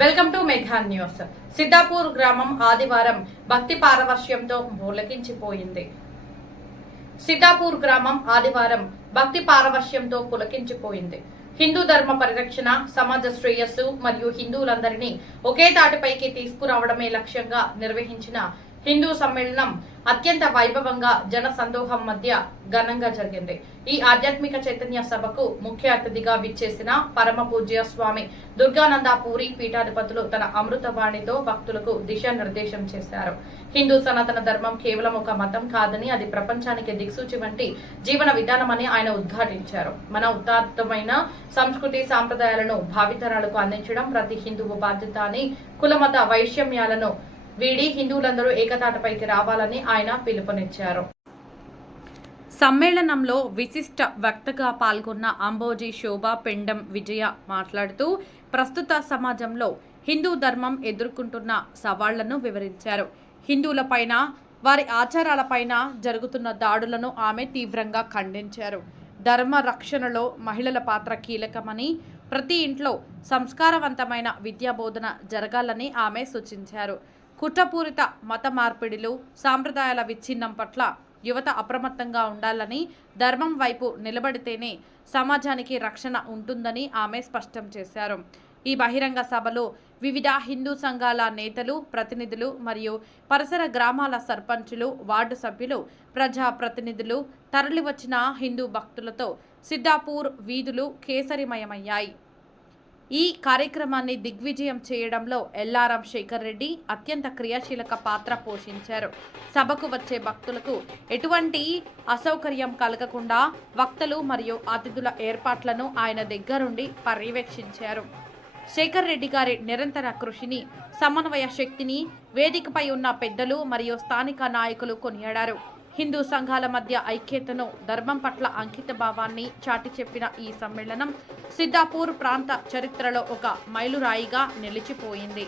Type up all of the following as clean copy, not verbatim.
Welcome to mega news. Siddapur గ్రామం ఆదివారం భక్తి పారవశ్యంతో పులకించిపోయింది. సిద్దాపూర్ గ్రామం ఆదివారం భక్తి పారవశ్యంతో పులకించిపోయింది. హిందూ ధర్మ పరిరక్షణ, సమాజ శ్రేయస్సు మరియు హిందువులందరినీ ఒకే తాటిపైకి తీసుకురావడమే లక్ష్యంగా నిర్వహించిన హిందూ సమ్మేళనం అత్యంత వైభవంగా జన సందోహం మధ్య ఘనంగా జరిగింది. ఈ ఆధ్యాత్మిక చైతన్య సభకు ముఖ్య అతిథిగా విచ్చేసిన పరమ పూజ్య స్వామి దుర్గానంద పూరి పీఠాధిపతులు తన అమృతవాణితో భక్తులకు దిశానిర్దేశం చేశారు. హిందూ సనాతన ధర్మం కేవలం ఒక మతం కాదని, అది ప్రపంచానికి దిక్సూచి వంటి జీవన విధానమని ఆయన ఉద్ఘాటించారు. మన ఉదాత్తమైన సంస్కృతి సాంప్రదాయాలను భావితరాలకు అందించడం ప్రతి హిందువు బాధ్యత అని, కులమత వైషమ్యాలను వీడి హిందువులందరూ ఏకతాటపైకి రావాలని ఆయన పిలుపునిచ్చారు. సమ్మేళనంలో విశిష్ట వక్తగా పాల్గొన్న అంబోజీ శోభా పెండం విజయ మాట్లాడుతూ ప్రస్తుత సమాజంలో హిందూ ధర్మం ఎదుర్కొంటున్న సవాళ్లను వివరించారు. హిందువులపైన, వారి ఆచారాలపైన జరుగుతున్న దాడులను ఆమె తీవ్రంగా ఖండించారు. ధర్మ రక్షణలో మహిళల పాత్ర కీలకమని, ప్రతి ఇంట్లో సంస్కారవంతమైన విద్యాబోధన జరగాలని ఆమె సూచించారు. కుట్రపూరిత మత మార్పిడిలు, సాంప్రదాయాల విచ్ఛిన్నం పట్ల యువత అప్రమత్తంగా ఉండాలని, ధర్మం వైపు నిలబడితేనే సమాజానికి రక్షణ ఉంటుందని ఆమె స్పష్టం చేశారు. ఈ బహిరంగ సభలో వివిధ హిందూ సంఘాల నేతలు, ప్రతినిధులు మరియు పరిసర గ్రామాల సర్పంచులు, వార్డు సభ్యులు, ప్రజా ప్రతినిధులు, తరలివచ్చిన హిందూ భక్తులతో సిద్దాపూర్ వీధులు కేసరిమయమయ్యాయి. ఈ కార్యక్రమాన్ని దిగ్విజయం చేయడంలో ఎల్లారం శేఖర్ రెడ్డి అత్యంత క్రియాశీలక పాత్ర పోషించారు. సభకు వచ్చే భక్తులకు ఎటువంటి అసౌకర్యం కలగకుండా వక్తలు మరియు అతిథుల ఏర్పాట్లను ఆయన దగ్గరుండి పర్యవేక్షించారు. శేఖర్ రెడ్డి గారి నిరంతర కృషిని, సమన్వయ శక్తిని వేదికపై ఉన్న పెద్దలు మరియు స్థానిక నాయకులు కొనియాడారు. హిందూ సంఘాల మధ్య ఐక్యతను, ధర్మం పట్ల అంకిత భావాన్ని చాటి చెప్పిన ఈ సమ్మేళనం సిద్దాపూర్ ప్రాంత చరిత్రలో ఒక మైలురాయిగా నిలిచిపోయింది.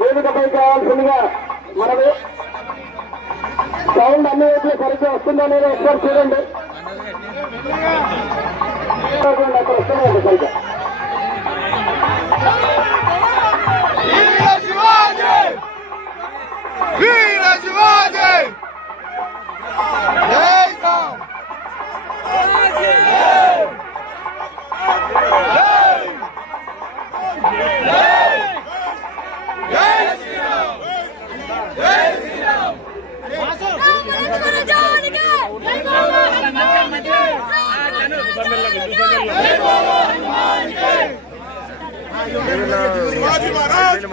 వేదికపై కావాల్సిందిగా మనము సౌండ్ అన్ని వైపులు సరిగ్గా వస్తుందో లేదో ఒకసారి చూడండి. అక్కడ వస్తుందండి సరిగ్గా. शिवाजी महाराज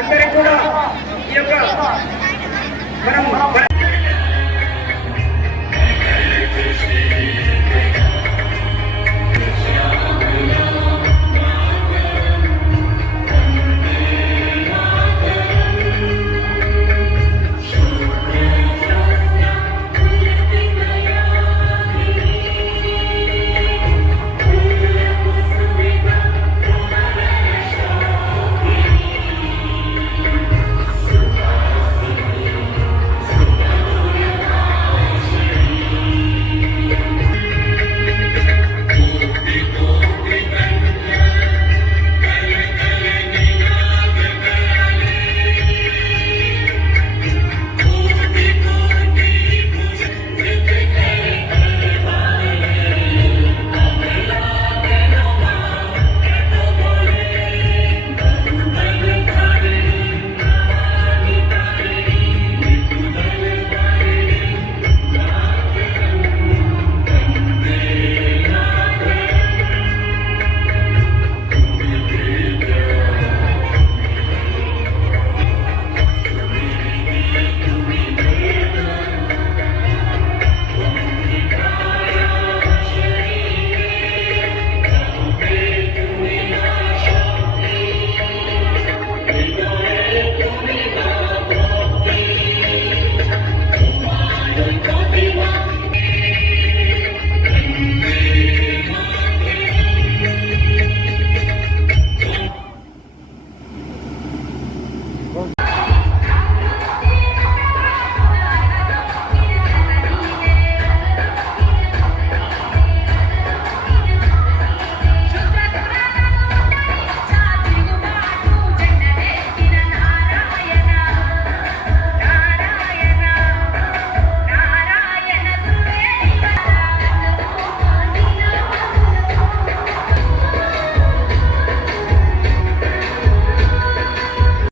అందరికీ కూడా ఈ యొక్క మనం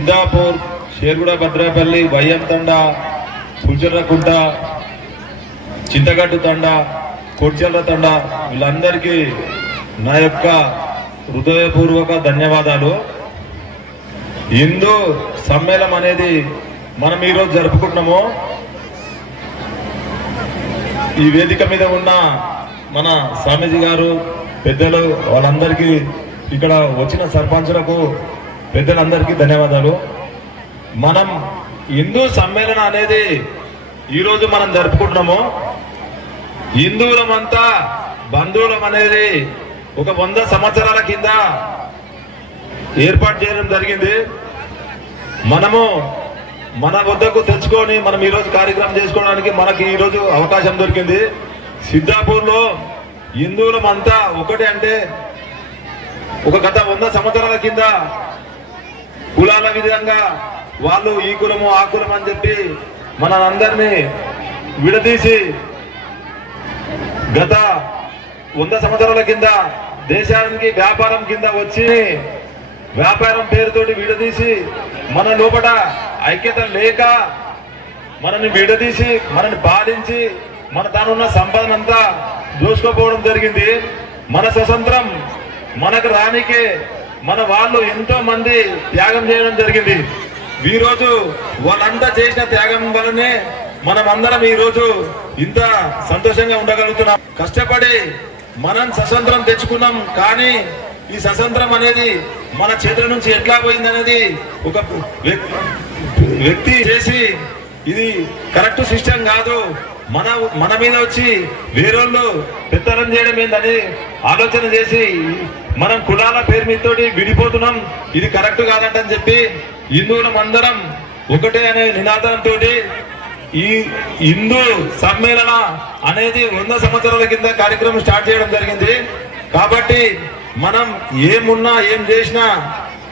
ఇందాపూర్, షేర్గూడ, భద్రాపల్లి, వయ్యం తండ, పుల్చర్రకుంట, చింతగడ్డు తండ, కొడ్చర్ల తండ వీళ్ళందరికీ నా యొక్క హృదయపూర్వక ధన్యవాదాలు. హిందూ సమ్మేళనం అనేది మనం ఈరోజు జరుపుకుంటున్నాము. ఈ వేదిక మీద ఉన్న మన స్వామీజీ గారు, పెద్దలు, వాళ్ళందరికీ, ఇక్కడ వచ్చిన సర్పంచులకు, పెద్దలందరికీ ధన్యవాదాలు. మనం హిందూ సమ్మేళనం అనేది ఈరోజు మనం జరుపుకుంటున్నాము. హిందువులమంతా బంధువులం అనేది ఒక 100 సంవత్సరాల కింద ఏర్పాటు చేయడం జరిగింది. మనము మన వద్దకు తెచ్చుకొని మనం ఈరోజు కార్యక్రమం చేసుకోవడానికి మనకి ఈరోజు అవకాశం దొరికింది. సిద్ధాపూర్లో హిందువులమంతా ఒకటే అంటే ఒక గత 100 సంవత్సరాల కింద కులాల విధంగా వాళ్ళు ఈ కులము ఆ కులం అని చెప్పి మనందరినీ విడదీసి గత 100 సంవత్సరాల కింద దేశానికి వ్యాపారం కింద వచ్చి వ్యాపారం పేరుతోటి విడదీసి మన లోపల ఐక్యత లేక మనని విడదీసి మనని బాధించి మన తానున్న సంపదన అంతా దోసుకోపోవడం జరిగింది. మన స్వతంత్రం మనకు రానికే మన వాళ్ళు ఎంతో మంది త్యాగం చేయడం జరిగింది. ఈ రోజు వాళ్ళంతా చేసిన త్యాగం వల్లనే మనం అందరం ఈ రోజు ఇంత సంతోషంగా ఉండగలుగుతున్నాం. కష్టపడి మనం స్వతంత్రం తెచ్చుకున్నాం, కానీ ఈ స్వతంత్రం అనేది మన చేతుల నుంచి ఎట్లా పోయింది అనేది ఒక వ్యక్తి చేసి ఇది కరెక్ట్ సిస్టమ్ కాదు, మన మీద వచ్చి వేరేళ్ళు పెత్తనం చేయడం ఏందని ఆలోచన చేసి మనం కులాల పేరు మీదతోటి విడిపోతున్నాం, ఇది కరెక్ట్ కాదంటని చెప్పి హిందువులం అందరం ఒకటే అనే నినాదంతో ఈ హిందూ సమ్మేళన అనేది 100 సంవత్సరాల కింద కార్యక్రమం స్టార్ట్ చేయడం జరిగింది. కాబట్టి మనం ఏమున్నా ఏం చేసినా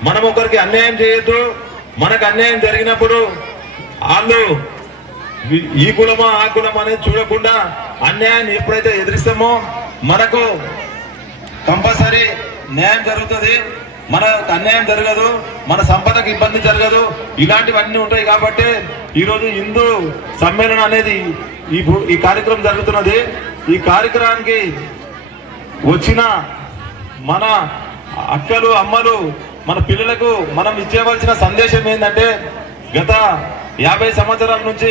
మనం ఒకరికి అన్యాయం చేయొద్దు. మనకు అన్యాయం జరిగినప్పుడు వాళ్ళు ఈ కులమా ఆ కులం అనేది చూడకుండా అన్యాయాన్ని ఎప్పుడైతే ఎదిరిస్తామో మనకు కంపల్సరీ న్యాయం జరుగుతుంది. మనకు అన్యాయం జరగదు, మన సంపదకు ఇబ్బంది జరగదు, ఇలాంటివన్నీ ఉంటాయి. కాబట్టి ఈరోజు హిందూ సమ్మేళనం అనేది ఈ కార్యక్రమం జరుగుతున్నది. ఈ కార్యక్రమానికి వచ్చిన మన అక్కలు, అమ్మలు, మన పిల్లలకు మనం ఇచ్చేవలసిన సందేశం ఏంటంటే గత 50 సంవత్సరాల నుంచి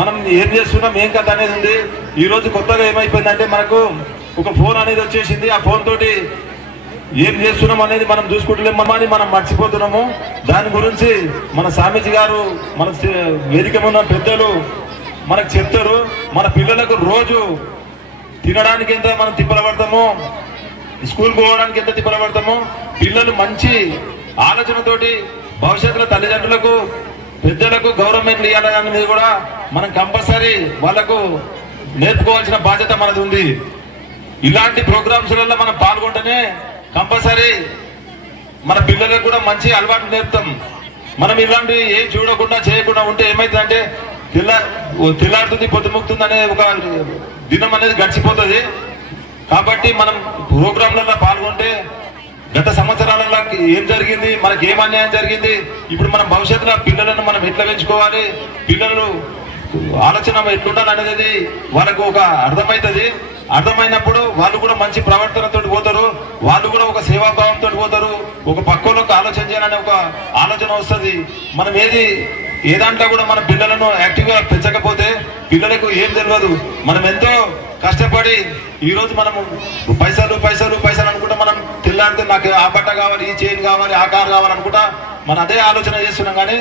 మనం ఏం చేస్తున్నాం ఏం కథ అనేది ఉంది. ఈ రోజు కొత్తగా ఏమైపోయిందంటే మనకు ఒక ఫోన్ అనేది వచ్చేసింది. ఆ ఫోన్ తోటి ఏం చేస్తున్నాం అనేది మనం చూసుకుంటలేమో అని మనం మర్చిపోతున్నాము. దాని గురించి మన స్వామీజీ గారు మన వేదిక ఉన్న పెద్దలు మనకు చెప్తారు. మన పిల్లలకు రోజు తినడానికి ఎంత మనం తిప్పల పడతామో, స్కూల్కి పోవడానికి ఎంత తిప్పల పడతామో, పిల్లలు మంచి ఆలోచనతోటి భవిష్యత్తులో తల్లిదండ్రులకు పెద్దలకు గవర్నమెంట్ ఇవ్వాలనేది కూడా మనం కంపల్సరీ వాళ్ళకు నేర్పుకోవాల్సిన బాధ్యత మనది ఉంది. ఇలాంటి ప్రోగ్రామ్స్లలో మనం పాల్గొంటేనే కంపల్సరీ మన పిల్లలకు కూడా మంచి అలవాట్లు నేర్పుతాం. మనం ఇలాంటివి ఏం చూడకుండా చేయకుండా ఉంటే ఏమైతుందంటే తెల్లారుతుంది పొద్దుముక్తుంది అనే ఒక దినం అనేది గడిచిపోతుంది. కాబట్టి మనం ప్రోగ్రాంలలో పాల్గొంటే గత సంవత్సరాలలో ఏం జరిగింది, మనకి ఏం అన్యాయం జరిగింది, ఇప్పుడు మనం భవిష్యత్తులో పిల్లలను మనం ఎట్లా పెంచుకోవాలి, పిల్లలు ఆలోచన ఎట్లుండాలి అనేది వాళ్ళకు ఒక అర్థమవుతుంది. అర్థమైనప్పుడు వాళ్ళు కూడా మంచి ప్రవర్తనతో పోతారు, వాళ్ళు కూడా ఒక సేవాభావంతో పోతారు, ఒక పక్కలకు ఆలోచన చేయాలనే ఒక ఆలోచన వస్తుంది. మనం ఏ దాంట్లో కూడా మన పిల్లలను యాక్టివ్గా పెంచకపోతే పిల్లలకు ఏం తెలియదు. మనం ఎంతో కష్టపడి ఈరోజు మనము పైసలు పైసలు పైసలు అనుకుంటా మనం తెల్లాడితే నాకు ఆ బట్ట కావాలి, ఈ చైన్ కావాలి, ఆ కారు కావాలనుకుంటా మనం అదే ఆలోచన చేస్తున్నాం. కానీ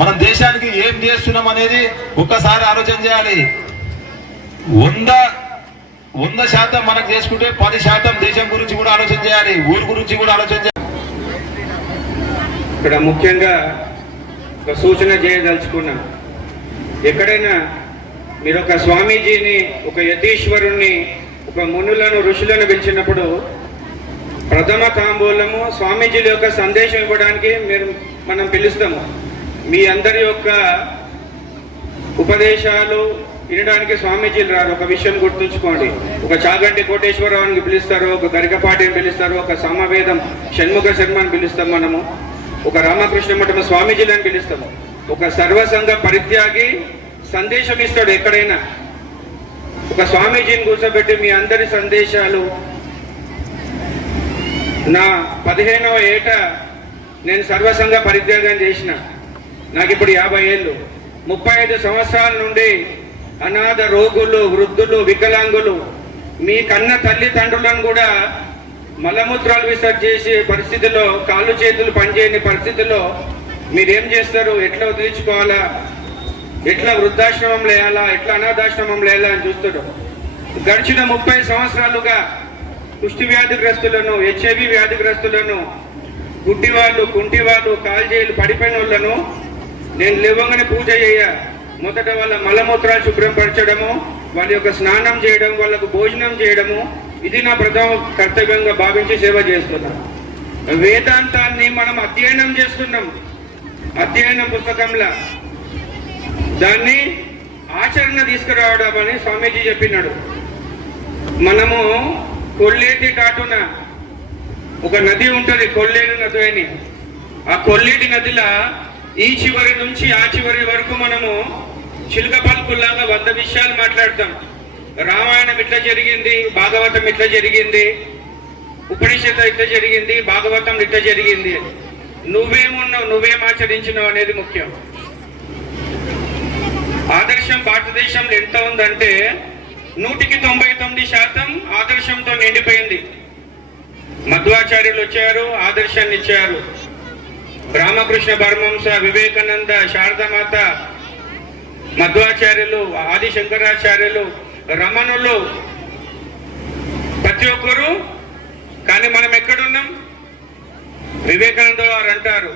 మనం దేశానికి ఏం చేస్తున్నాం అనేది ఒక్కసారి ఆలోచన చేయాలి. 100% మనకు చేసుకుంటే 10% దేశం గురించి కూడా ఆలోచన చేయాలి, ఊరు గురించి కూడా ఆలోచన చేయాలి. ఇక్కడ ముఖ్యంగా ఒక సూచన చేయదలుచుకున్నాం. ఎక్కడైనా మీరు ఒక స్వామీజీని, ఒక యతీశ్వరుణ్ణి, ఒక మునులను, ఋషులను పిలిచినప్పుడు ప్రథమ తాంబూలము స్వామీజీల యొక్క సందేశం ఇవ్వడానికి మనం పిలుస్తాము. మీ అందరి యొక్క ఉపదేశాలు వినడానికి స్వామీజీలు రారు. ఒక విషయం గుర్తుంచుకోండి. ఒక చాగంటి కోటేశ్వరరావుని పిలుస్తారు, ఒక గరికపాటిని పిలుస్తారు, ఒక సమవేదం షణ్ముఖ శర్మని పిలుస్తాం, మనము ఒక రామకృష్ణ మఠం స్వామీజీలను పిలుస్తాము. ఒక సర్వసంగ పరిత్యాగి సందేశం ఇస్తాడు. ఎక్కడైనా ఒక స్వామీజీని కూర్చోబెట్టి మీ అందరి సందేశాలు, నా 15వ ఏట నేను సర్వసంగ పరిత్యాగం చేసిన, నాకు ఇప్పుడు 50 ఏళ్ళు, 35 సంవత్సరాల నుండి అనాథ రోగులు, వృద్ధులు, వికలాంగులు, మీ కన్న తల్లిదండ్రులను కూడా మలమూత్రాలు విసర్జేసే పరిస్థితిలో, కాళ్ళు చేతులు పనిచేయని పరిస్థితిలో మీరేం చేస్తారు, ఎట్లా వదిలించుకోవాలా, ఎట్లా వృద్ధాశ్రమం లేయాలా, ఎట్లా అనాథాశ్రమం లేయాలా అని చూస్తాడు. గడిచిన 30 సంవత్సరాలుగా కుష్టి వ్యాధిగ్రస్తులను, HIV వ్యాధిగ్రస్తులను, గుడ్డివాళ్ళు, కుంటివాళ్ళు, కాల్జేయులు, పడిపోయిన వాళ్ళను నేను లేవగానే పూజ చేయ, మొదట వాళ్ళ మలమూత్రాలు శుభ్రపరచడము, వాళ్ళ యొక్క స్నానం చేయడం, వాళ్ళకు భోజనం చేయడము, ఇది నా ప్రథమ కర్తవ్యంగా భావించి సేవ చేస్తున్నాం. వేదాంతాన్ని మనం అధ్యయనం చేస్తున్నాం, అధ్యయనం పుస్తకంలా, దాన్ని ఆచరణ తీసుకురావడం అని స్వామీజీ చెప్పినాడు. మనము కొల్లేటి టాటున ఒక నది ఉంటుంది, కొల్లేరు నది అని. ఆ కొల్లేటి నదిలో ఈ చివరి నుంచి ఆ చివరి వరకు మనము చిలుక పలుకుల్లాగా 100 విషయాలు మాట్లాడతాం. రామాయణం ఇట్లా జరిగింది, భాగవతం ఇట్లా జరిగింది, ఉపనిషత్తు ఇట్లా జరిగింది, భాగవతం ఇట్లా జరిగింది. నువ్వేమున్నావు, నువ్వేం ఆచరించినావు అనేది ముఖ్యం. ఆదర్శం భారతదేశంలో ఎంత ఉందంటే 199% ఆదర్శంతో నిండిపోయింది. మధ్వాచార్యులు వచ్చారు, ఆదర్శాన్ని ఇచ్చారు. రామకృష్ణ పరమహంస, వివేకానంద, శారదామాత, మధ్వాచార్యులు, ఆది శంకరాచార్యులు, రమణులు, ప్రతి ఒక్కరు. కానీ మనం ఎక్కడున్నాం? వివేకానంద వారు అంటారు,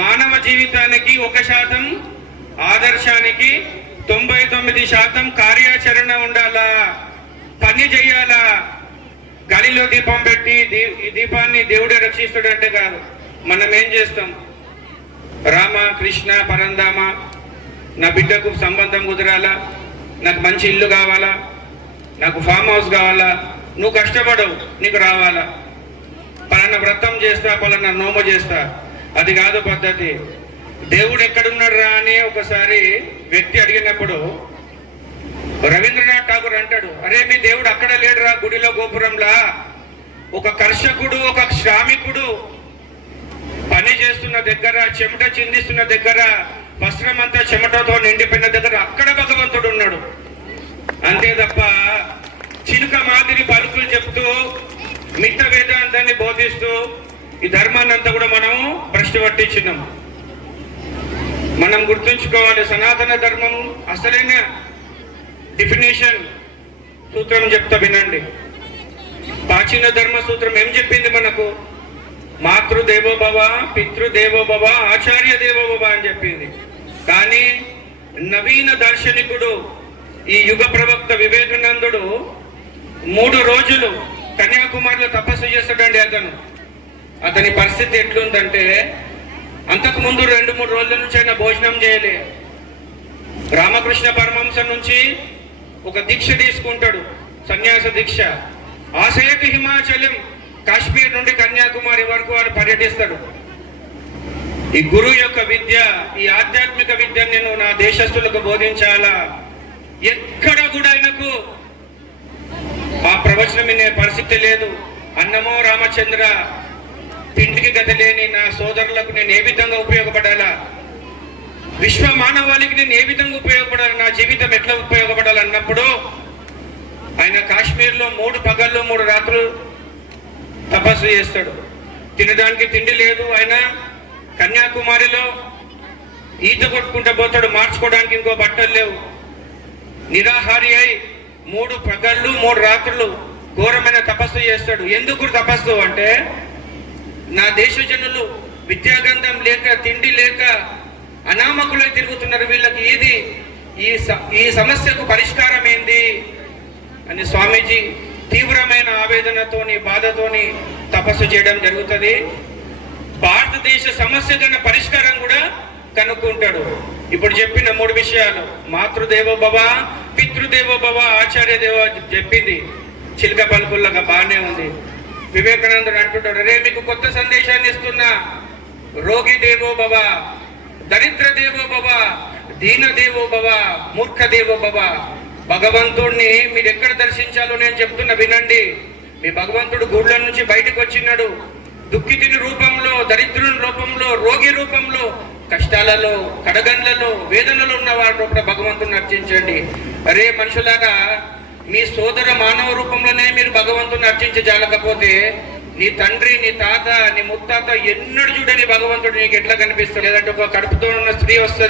మానవ జీవితానికి 1%, ఆదర్శానికి 99% కార్యాచరణ ఉండాలా, పని చెయ్యాలా. గాలిలో దీపం పెట్టి ఈ దీపాన్ని దేవుడే రక్షిస్తాడంటే కాదు. మనం ఏం చేస్తాం? రామ, కృష్ణ, పరంధామ, నా బిడ్డకు సంబంధం కుదరాలా, నాకు మంచి ఇల్లు కావాలా, నాకు ఫామ్ హౌస్ కావాలా, నువ్వు కష్టపడవు, నీకు రావాలా, పలానా వ్రతం చేస్తా, పలానా నోమ చేస్తా. అది కాదు పద్ధతి. దేవుడు ఎక్కడున్నాడు రా అని ఒకసారి వ్యక్తి అడిగినప్పుడు రవీంద్రనాథ్ ఠాగూర్ అంటాడు, అరే మీ దేవుడు అక్కడ లేడురా, గుడిలో గోపురంలా. ఒక కర్షకుడు, ఒక శ్రామికుడు పని చేస్తున్న దగ్గర, చెమట చిందిస్తున్న దగ్గర, వస్త్రం అంతా చెమటతో నిండిపోయిన దగ్గర అక్కడ భగవంతుడు ఉన్నాడు. అంతే తప్ప చిలుక మాదిరి పలుకులు చెప్తూ మిట్ట వేదాంతాన్ని బోధిస్తూ ఈ ధర్మాన్ని అంతా కూడా మనం భ్రష్టు పట్టించినాం. మనం గుర్తుంచుకోవాలి, సనాతన ధర్మం అసలైన డెఫినేషన్ సూత్రం చెప్తా వినండి. ప్రాచీన ధర్మ సూత్రం ఏం చెప్పింది మనకు? మాతృదేవోభవ, పితృదేవోభవ, ఆచార్య దేవోభవ అని చెప్పింది. కానీ నవీన దార్శనికుడు, ఈ యుగ ప్రవక్త వివేకానందుడు 3 రోజులు కన్యాకుమారిలో తపస్సు చేస్తాడండి. అతని పరిస్థితి ఎట్లుందంటే, అంతకు ముందు 2-3 రోజుల నుంచి ఆయన భోజనం చేయలే. రామకృష్ణ పరమహంస నుంచి ఒక దీక్ష తీసుకుంటాడు, సన్యాస దీక్ష. ఆశయకు హిమాచలం, కాశ్మీర్ నుండి కన్యాకుమారి వరకు వాళ్ళు పర్యటిస్తారు. ఈ గురువు యొక్క విద్య, ఈ ఆధ్యాత్మిక విద్య నేను నా దేశస్తులకు బోధించాలా. ఎక్కడ కూడా ఆయనకు ఆ ప్రవచనం వినే పరిస్థితి లేదు. అన్నమో రామచంద్ర, తిండికి గతి లేని నా సోదరులకు నేను ఏ విధంగా ఉపయోగపడాలా, విశ్వ మానవాళికి నేను ఏ విధంగా ఉపయోగపడాలి, నా జీవితం ఎట్లా ఉపయోగపడాలన్నప్పుడు ఆయన కాశ్మీర్లో 3 పగళ్ళు 3 రాత్రులు తపస్సు చేస్తాడు. తినడానికి తిండి లేదు. ఆయన కన్యాకుమారిలో ఈత కొట్టుకుంటూ పోతాడు, మార్చుకోవడానికి ఇంకో బట్టలు లేవు. నిరాహారి అయి 3 పగళ్ళు 3 రాత్రులు ఘోరమైన తపస్సు చేస్తాడు. ఎందుకు తపస్సు అంటే, నా దేశ జనులు విద్యాగంధం లేక, తిండి లేక అనామకులై తిరుగుతున్నారు. వీళ్ళకి ఏది ఈ సమస్యకు పరిష్కారం ఏంది అని స్వామీజీ తీవ్రమైన ఆవేదనతోని, బాధతోని తపస్సు చేయడం జరుగుతుంది. భారతదేశ సమస్య కన్నా పరిష్కారం కూడా కనుక్కుంటాడు. ఇప్పుడు చెప్పిన 3 విషయాలు, మాతృదేవోభవ, పితృదేవోభవ, ఆచార్య దేవ చెప్పింది చిలుక పలుకుల్లాగా బాగానే ఉంది. వివేకానందుడు అంటుంటాడు, రే మీకు కొత్త సందేశాన్ని ఇస్తున్నా. రోగి దేవోభవ, దరిద్ర దేవోభవ, దీన దేవోభవ, మూర్ఖ దేవోభవ. భగవంతుడిని మీరు ఎక్కడ దర్శించాలో నేను చెప్తున్నా వినండి. మీ భగవంతుడు గుళ్ళ నుంచి బయటకు వచ్చినాడు. దుఃఖితుని రూపంలో, దరిద్రుని రూపంలో, రోగి రూపంలో, కష్టాలలో, కడగండ్లలో, వేదనలో ఉన్న వారి రూపంలో భగవంతుని అర్చించండి. అరే మనుషులారా, మీ సోదర మానవ రూపంలోనే మీరు భగవంతుని అర్చించజాలకపోతే నీ తండ్రి, నీ తాత, నీ ముత్తాత ఎన్నడూ చూడని భగవంతుడు నీకు ఎట్లా కనిపిస్తాడు? లేదంటే ఒక కడుపుతో ఉన్న స్త్రీ వస్తుంది,